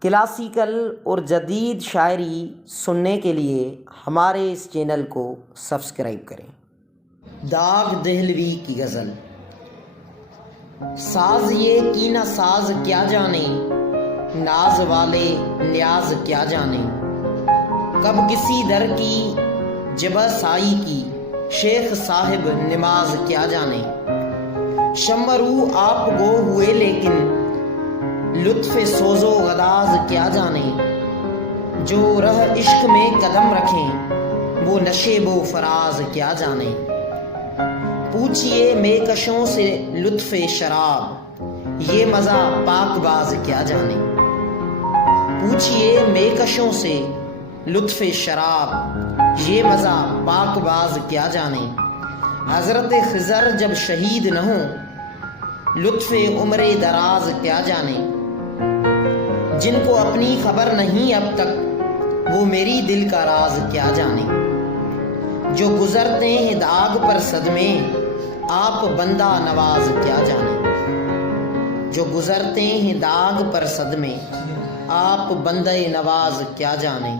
Classical اور جدید شاعری سننے کے لیے ہمارے اس چینل کو سبسکرائب کریں۔ داغ دہلوی کی غزل۔ ساز یہ کینہ ساز کیا جانے، ناز والے نیاز کیا جانے، کب کسی در کی جبہ سائی کی، شیخ صاحب نماز کیا جانے۔ شمع روح آپ گو ہوئے لیکن لطف سوز و غداز کیا جانے، جو رہ عشق میں قدم رکھیں وہ نشیب و فراز کیا جانے۔ پوچھئے میکشوں سے لطف شراب، یہ مزہ پاک باز کیا جانے۔ پوچھئے میکشوں سے لطف شراب، یہ مزہ پاک باز کیا جانے۔ حضرت خضر جب شہید نہ ہوں، لطف عمر دراز کیا جانے۔ جن کو اپنی خبر نہیں اب تک، وہ میری دل کا راز کیا جانے۔ جو گزرتے ہیں داغ پر صدمے، آپ بندہ نواز کیا جانے۔ جو گزرتے ہیں داغ پر صدمے، آپ بندہ نواز کیا جانے۔